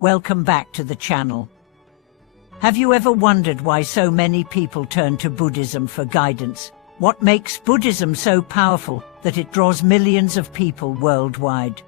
Welcome back to the channel. Have you ever wondered why so many people turn to Buddhism for guidance? What makes Buddhism so powerful that it draws millions of people worldwide?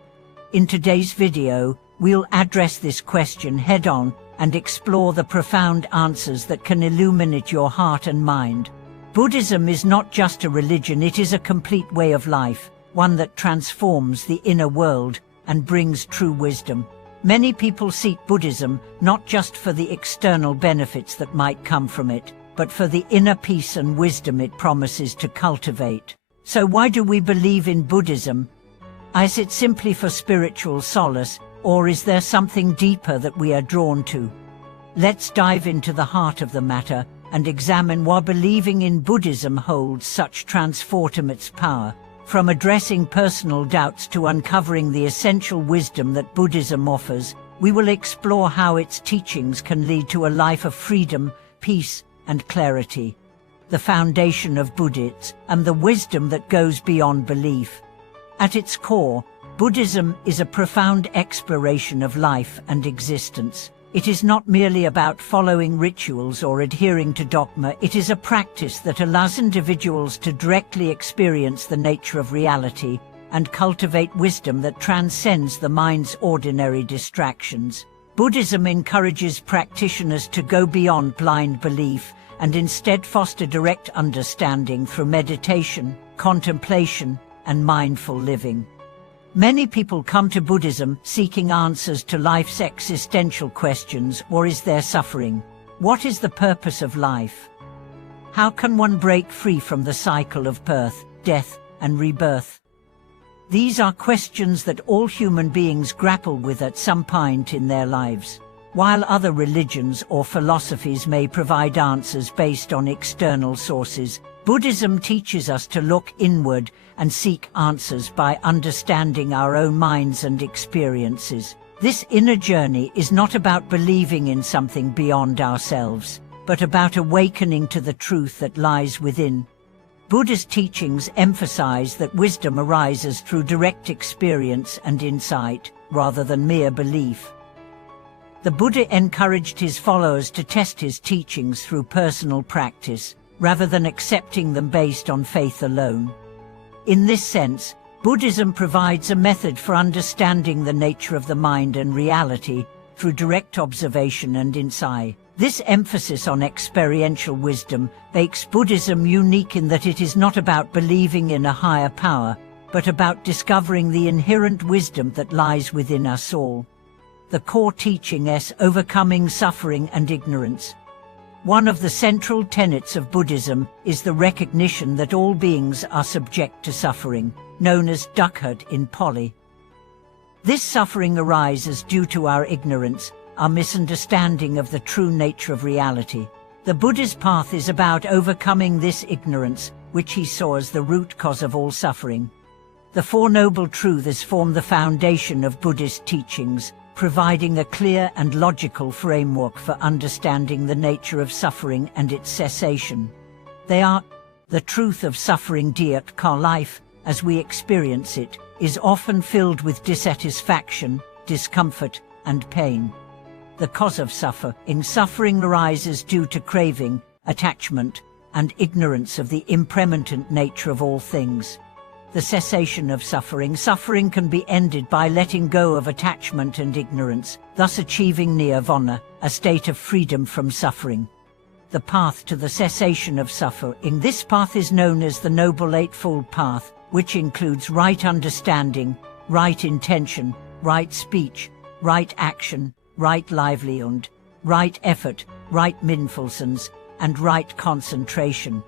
In today's video, we'll address this question head-on and explore the profound answers that can illuminate your heart and mind. Buddhism is not just a religion, it is a complete way of life, one that transforms the inner world and brings true wisdom. Many people seek Buddhism not just for the external benefits that might come from it, but for the inner peace and wisdom it promises to cultivate. So why do we believe in Buddhism? Is it simply for spiritual solace, or is there something deeper that we are drawn to? Let's dive into the heart of the matter and examine why believing in Buddhism holds such transformative power. From addressing personal doubts to uncovering the essential wisdom that Buddhism offers, we will explore how its teachings can lead to a life of freedom, peace, and clarity. The foundation of Buddhism and the wisdom that goes beyond belief. At its core, Buddhism is a profound exploration of life and existence. It is not merely about following rituals or adhering to dogma, it is a practice that allows individuals to directly experience the nature of reality and cultivate wisdom that transcends the mind's ordinary distractions. Buddhism encourages practitioners to go beyond blind belief and instead foster direct understanding through meditation, contemplation, and mindful living. Many people come to Buddhism seeking answers to life's existential questions. Or is there suffering? What is the purpose of life? How can one break free from the cycle of birth, death, and rebirth? These are questions that all human beings grapple with at some point in their lives. While other religions or philosophies may provide answers based on external sources, Buddhism teaches us to look inward and seek answers by understanding our own minds and experiences. This inner journey is not about believing in something beyond ourselves, but about awakening to the truth that lies within. Buddhist teachings emphasize that wisdom arises through direct experience and insight, rather than mere belief. The Buddha encouraged his followers to test his teachings through personal practice, rather than accepting them based on faith alone. In this sense, Buddhism provides a method for understanding the nature of the mind and reality through direct observation and insight. This emphasis on experiential wisdom makes Buddhism unique in that it is not about believing in a higher power, but about discovering the inherent wisdom that lies within us all. The core teaching is overcoming suffering and ignorance. One of the central tenets of Buddhism is the recognition that all beings are subject to suffering, known as dukkha in Pali. This suffering arises due to our ignorance, our misunderstanding of the true nature of reality. The Buddha's path is about overcoming this ignorance, which he saw as the root cause of all suffering. The Four Noble Truths form the foundation of Buddhist teachings, providing a clear and logical framework for understanding the nature of suffering and its cessation. They are the truth of suffering. Life, as we experience it, is often filled with dissatisfaction, discomfort, and pain. The cause of suffering. Suffering arises due to craving, attachment, and ignorance of the impermanent nature of all things. The cessation of suffering. Suffering can be ended by letting go of attachment and ignorance, thus achieving nirvana, a state of freedom from suffering. The path to the cessation of suffering. This path is known as the Noble Eightfold Path, which includes right understanding, right intention, right speech, right action, right livelihood, right effort, right mindfulness, and right concentration.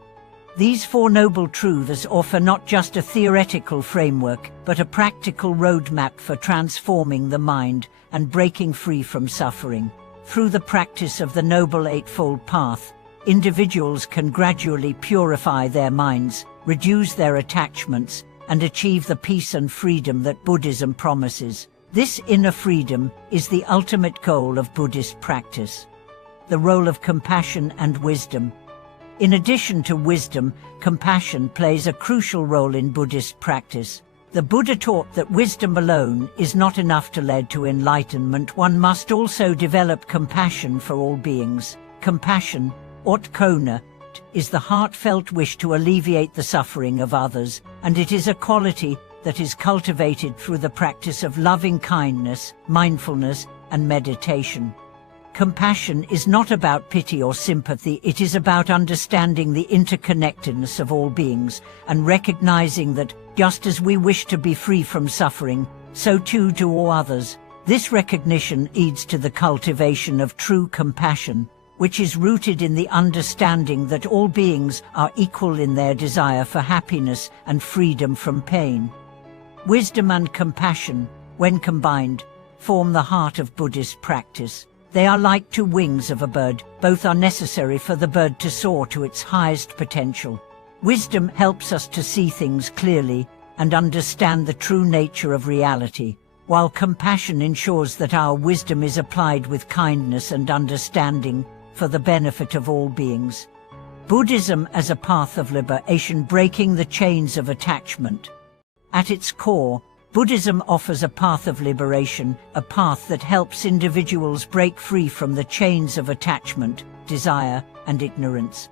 These Four Noble Truths offer not just a theoretical framework, but a practical roadmap for transforming the mind and breaking free from suffering. Through the practice of the Noble Eightfold Path, individuals can gradually purify their minds, reduce their attachments, and achieve the peace and freedom that Buddhism promises. This inner freedom is the ultimate goal of Buddhist practice. The role of compassion and wisdom. In addition to wisdom, compassion plays a crucial role in Buddhist practice. The Buddha taught that wisdom alone is not enough to lead to enlightenment. One must also develop compassion for all beings. Compassion, kona, is the heartfelt wish to alleviate the suffering of others, and it is a quality that is cultivated through the practice of loving kindness, mindfulness, and meditation. Compassion is not about pity or sympathy, it is about understanding the interconnectedness of all beings and recognizing that, just as we wish to be free from suffering, so too do all others. This recognition leads to the cultivation of true compassion, which is rooted in the understanding that all beings are equal in their desire for happiness and freedom from pain. Wisdom and compassion, when combined, form the heart of Buddhist practice. They are like two wings of a bird. Both are necessary for the bird to soar to its highest potential. Wisdom helps us to see things clearly and understand the true nature of reality, while compassion ensures that our wisdom is applied with kindness and understanding for the benefit of all beings. Buddhism as a path of liberation, breaking the chains of attachment. At its core, Buddhism offers a path of liberation, a path that helps individuals break free from the chains of attachment, desire, and ignorance.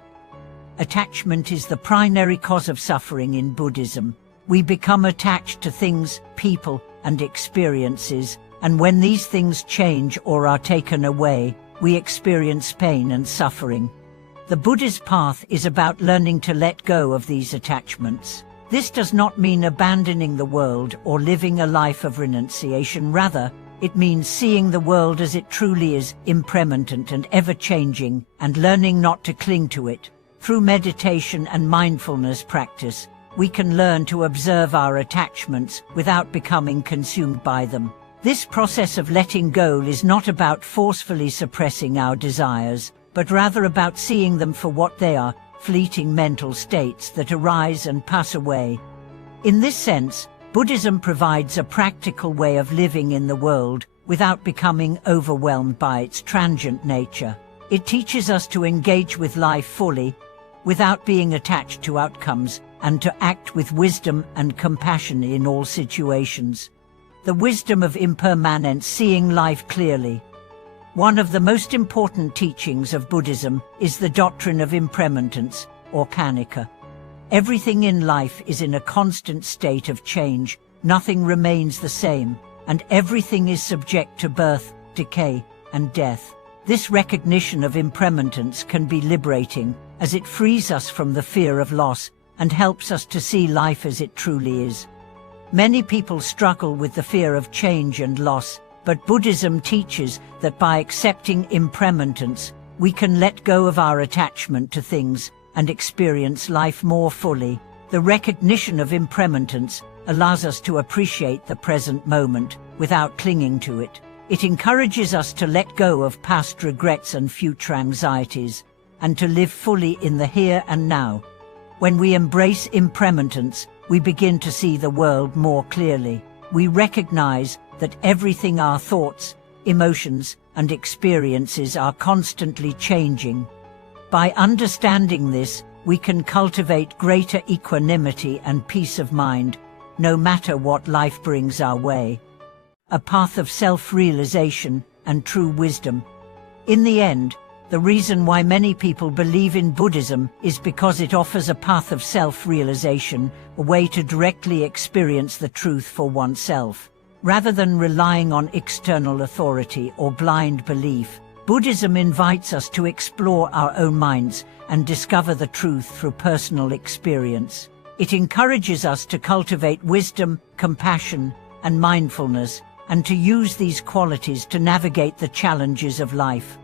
Attachment is the primary cause of suffering in Buddhism. We become attached to things, people, and experiences, and when these things change or are taken away, we experience pain and suffering. The Buddhist path is about learning to let go of these attachments. This does not mean abandoning the world or living a life of renunciation. Rather, it means seeing the world as it truly is, impermanent and ever-changing, and learning not to cling to it. Through meditation and mindfulness practice, we can learn to observe our attachments without becoming consumed by them. This process of letting go is not about forcefully suppressing our desires, but rather about seeing them for what they are, fleeting mental states that arise and pass away. In this sense, Buddhism provides a practical way of living in the world without becoming overwhelmed by its transient nature. It teaches us to engage with life fully, without being attached to outcomes, and to act with wisdom and compassion in all situations. The wisdom of impermanence, seeing life clearly. One of the most important teachings of Buddhism is the doctrine of impermanence, or kanika. Everything in life is in a constant state of change, nothing remains the same, and everything is subject to birth, decay, and death. This recognition of impermanence can be liberating, as it frees us from the fear of loss and helps us to see life as it truly is. Many people struggle with the fear of change and loss, but Buddhism teaches that by accepting impermanence, we can let go of our attachment to things and experience life more fully. The recognition of impermanence allows us to appreciate the present moment without clinging to it. It encourages us to let go of past regrets and future anxieties, and to live fully in the here and now. When we embrace impermanence, we begin to see the world more clearly. We recognize that everything, our thoughts, emotions, and experiences, are constantly changing. By understanding this, we can cultivate greater equanimity and peace of mind, no matter what life brings our way. A path of self-realization and true wisdom. In the end, the reason why many people believe in Buddhism is because it offers a path of self-realization, a way to directly experience the truth for oneself. Rather than relying on external authority or blind belief, Buddhism invites us to explore our own minds and discover the truth through personal experience. It encourages us to cultivate wisdom, compassion, and mindfulness, and to use these qualities to navigate the challenges of life.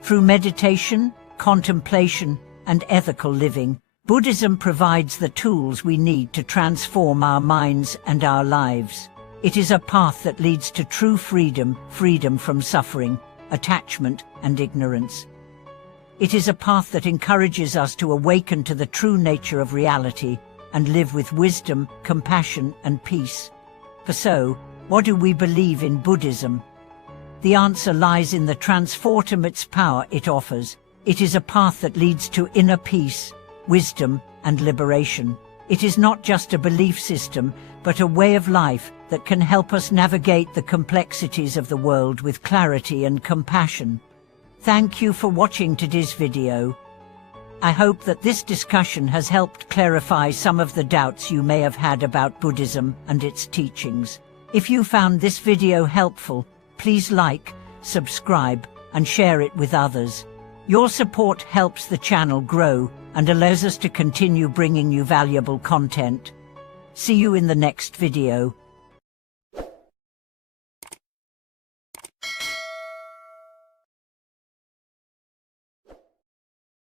Through meditation, contemplation, and ethical living, Buddhism provides the tools we need to transform our minds and our lives. It is a path that leads to true freedom, freedom from suffering, attachment, and ignorance. It is a path that encourages us to awaken to the true nature of reality and live with wisdom, compassion, and peace. So, what do we believe in Buddhism? The answer lies in the transformative power it offers. It is a path that leads to inner peace, wisdom, and liberation. It is not just a belief system, but a way of life that can help us navigate the complexities of the world with clarity and compassion. Thank you for watching today's video. I hope that this discussion has helped clarify some of the doubts you may have had about Buddhism and its teachings. If you found this video helpful, please like, subscribe, and share it with others. Your support helps the channel grow and allows us to continue bringing you valuable content. See you in the next video.